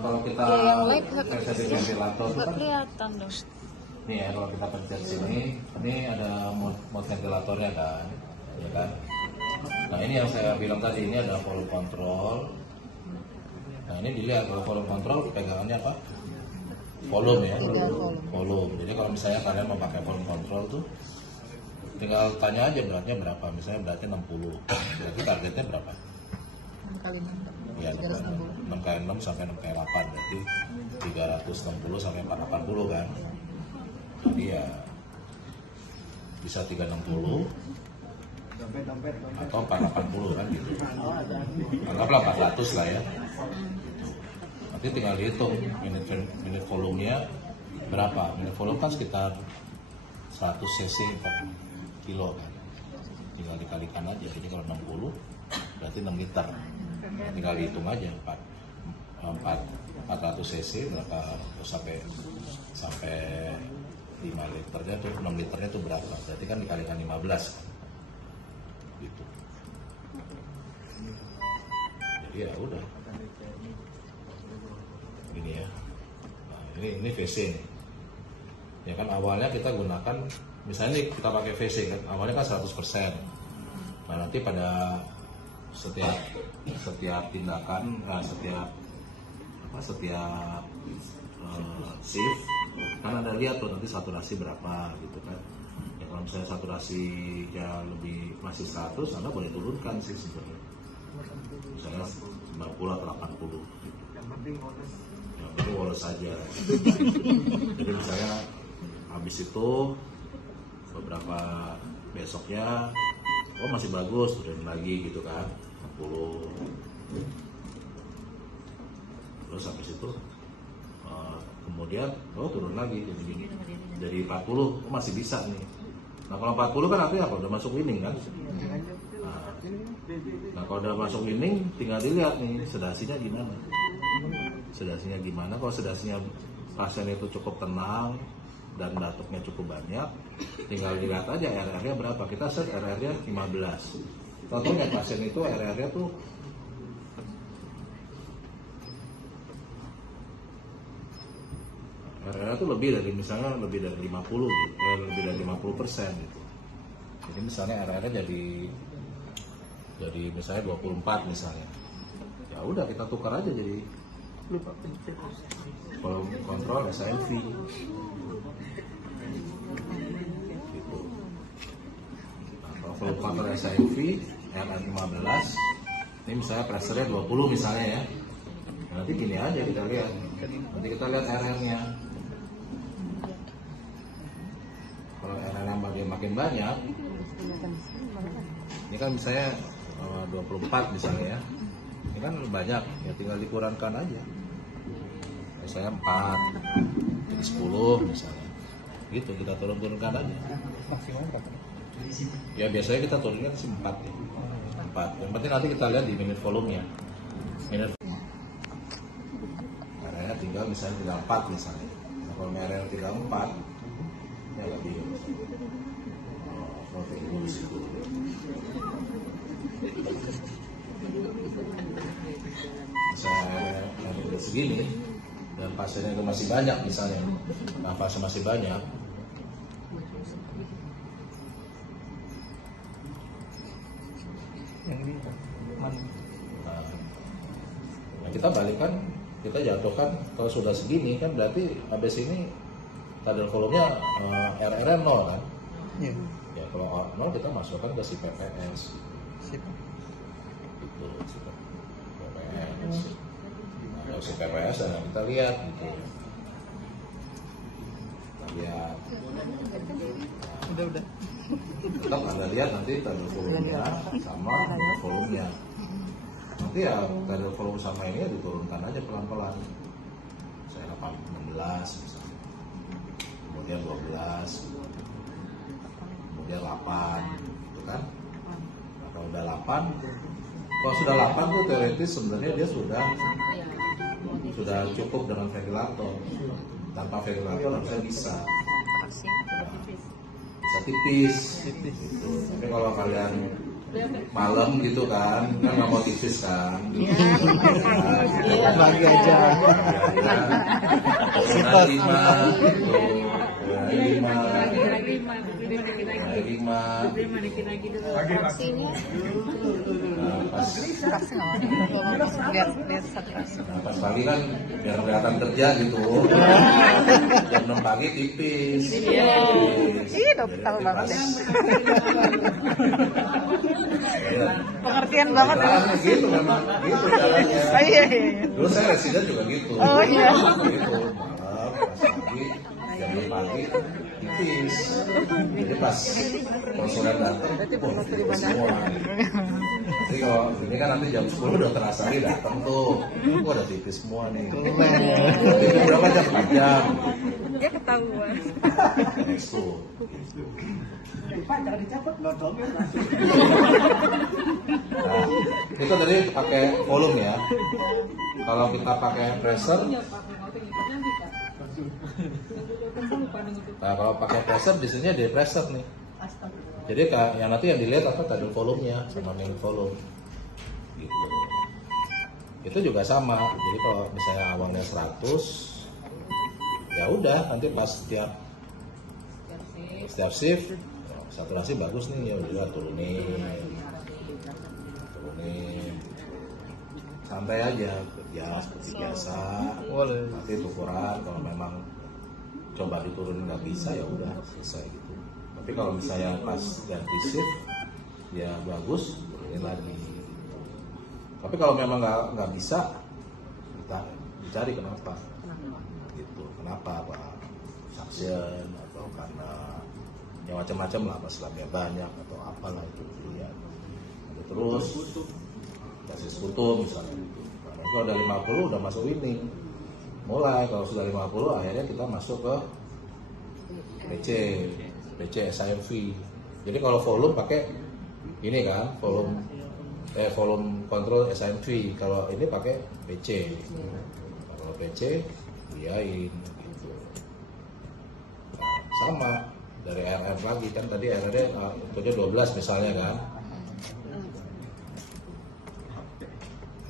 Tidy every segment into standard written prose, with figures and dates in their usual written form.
kalau kita pencet di ventilator itu kan kelihatan dong. nih ya, kalau kita pencet sini, ini ada mode ventilatornya kan, ya kan. Nah ini yang saya bilang tadi, ini ada volume control. Nah ini dilihat kalau volume control pegangannya apa? Volume ya, volume. Jadi kalau misalnya kalian mau pakai volume control tuh, tinggal tanya aja beratnya berapa. Misalnya beratnya 60, berarti targetnya berapa? 6 kali 6. Ya 6 kali 6 sampai 6 kali 8, berarti 360 sampai 480 kan. Jadi ya bisa 360 atau 480 kan gitu. Anggaplah 400 lah ya. Nanti tinggal dihitung minute volumenya berapa. Minute volume kan sekitar 100 cc per kilo kan. Tinggal dikalikan aja. Jadi kalau 60 berarti 6 liter. Tinggal dihitung aja 400 cc berapa sampai 5 liternya tuh, 6 liternya tuh berapa. Berarti kan dikalikan 15 kan. Gitu. Jadi ya udah. Gini ya. Nah, ini VC nih. Ya kan awalnya kita gunakan, misalnya nih kita pakai VC kan, awalnya kan 100%. Nah nanti pada setiap tindakan, setiap shift kan ada lihat tuh nanti saturasi berapa gitu kan. Ya kalau misalnya saturasinya lebih masih 100, Anda boleh turunkan sih sebenarnya. Misalnya 90 atau 80. Yang penting woles saja. Jadi misalnya habis itu beberapa besoknya masih bagus, turunin lagi gitu kan 60. Terus habis itu kemudian turun lagi jadi 40, masih bisa nih. Nah kalau 40 kan artinya apa? Udah masuk winning kan. Nah kalau udah masuk winning tinggal dilihat nih sedasinya gimana. Kalau sedasinya pasien itu cukup tenang dan batuknya cukup banyak, tinggal dilihat aja RR-nya berapa. Kita set RR-nya 15. Contohnya pasien itu RR-nya tuh lebih dari 50 gitu, lebih dari 50% gitu. Jadi misalnya RR-nya jadi misalnya 24 misalnya. Ya udah kita tukar aja jadi volume kontrol SIV. Gitu. Nah, kalau volume kontrol SIV RR 15, ini misalnya pressure-nya 20 misalnya ya. Nanti gini aja kita lihat. Nanti kita lihat RR-nya. Kalau RR-nya makin banyak, ini kan misalnya 24 misalnya ya. Ini kan banyak, ya tinggal dikurangkan aja. Misalnya 4, jadi 10 misalnya. Gitu, kita turunkan aja. Maksimal berapa? Ya biasanya kita turunkan sih 4 ya. 4. Yang penting nanti kita lihat di minute volumenya. RR tinggal misalnya 34 misalnya. Nah, kalau RR 34 ya lebih protein di situ. Misalnya udah segini dan pasiennya itu masih banyak misalnya, nafasnya masih banyak, nah, kita balikan, kita jatuhkan. Kalau sudah segini kan berarti habis ini kadar volumenya RR 0 kan. Iya. Ya kalau 0 kita masukkan ke si PPS. Sip. Gitu, si PPS. Nah, si PPS dan kita lihat gitu. Kita lihat. Udah. Tetap Anda lihat nanti kadar volumenya sama volumenya. Nanti ya kadar volume sama ini ya diturunkan aja pelan-pelan. Saya 16 misalnya. Kemudian 12. Kemudian 8 gitu kan. Nah, kalau udah 8, kalau sudah 8 tuh teoretis sebenarnya dia sudah cukup dengan ventilator. Tanpa ventilator harusnya bisa. Bisa tipis gitu. Tapi kalau kalian malam gitu kan nggak mau tipis kan. Bagi aja. Nah, 5 gitu. 5 pas pagi kan biar kelihatan kerja gitu. Jam 6 pagi tipis. Ih, dokter tahu banget ya. Pengertian banget ya. Gitu memang gitu caranya. Oh iya iya. Dulu saya residen juga gitu. Oh iya. Gitu malam pas pagi jam 6 pagi tipis. Jadi pas konsulen datang, wah tipis semua. Jadi kalau ini kan nanti jam 10 dokter Asari datang tuh, kok udah tipis semua nih. Itu berapa jam? 4 jam. Ya ketahuan. Next tuh. Nah, itu tadi pakai volume ya. Kalau kita pakai pressure, nah kalau pakai pressure biasanya di pressure nih. Jadi yang nanti yang dilihat apa tadi volumenya sama main volume. Gitu. Itu juga sama. Jadi kalau misalnya awalnya 100, ya udah nanti pas setiap shift saturasi bagus nih ya udah turunin santai aja kerja seperti biasa. Nanti ukuran kalau memang coba diturunin nggak bisa ya udah selesai gitu. Tapi kalau misalnya pas ganti shift ya bagus turunin lagi. Tapi kalau memang nggak bisa kita dicari kenapa gitu, kenapa apa suction atau karena ya macam-macam lah, masalahnya banyak atau apalah itu dilihat. Terus kasih sekutu misalnya gitu. Karena kalau udah 50 udah masuk winning. Mulai kalau sudah 50 akhirnya kita masuk ke PC SIMV. Jadi kalau volume pakai ini kan, volume control SIMV. Kalau ini pakai PC. Kalau PC diain gitu. Nah, sama dari RR lagi kan tadi RR untuknya 12 misalnya kan.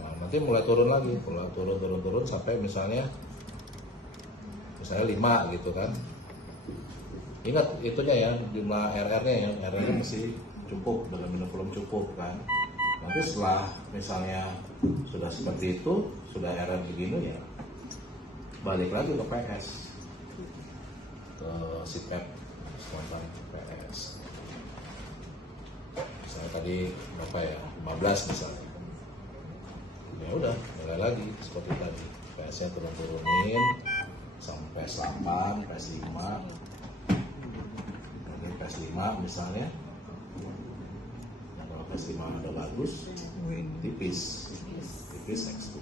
Nah, nanti mulai turun lagi, mulai turun sampai misalnya 5 gitu kan. Ingat itunya ya, jumlah RR-nya ya, RR-nya mesti cukup, dalam volume cukup kan. Nanti setelah misalnya sudah seperti itu, sudah RR begini ya, balik lagi ke PS, ke CPAP, spontan PS. Misalnya tadi berapa ya, 15 misalnya. Ya udah, mulai lagi seperti tadi, PS-nya turunin sampai 8, PS5. Ini PS5 misalnya. Nah, kalau PS5 udah bagus, tipis X2.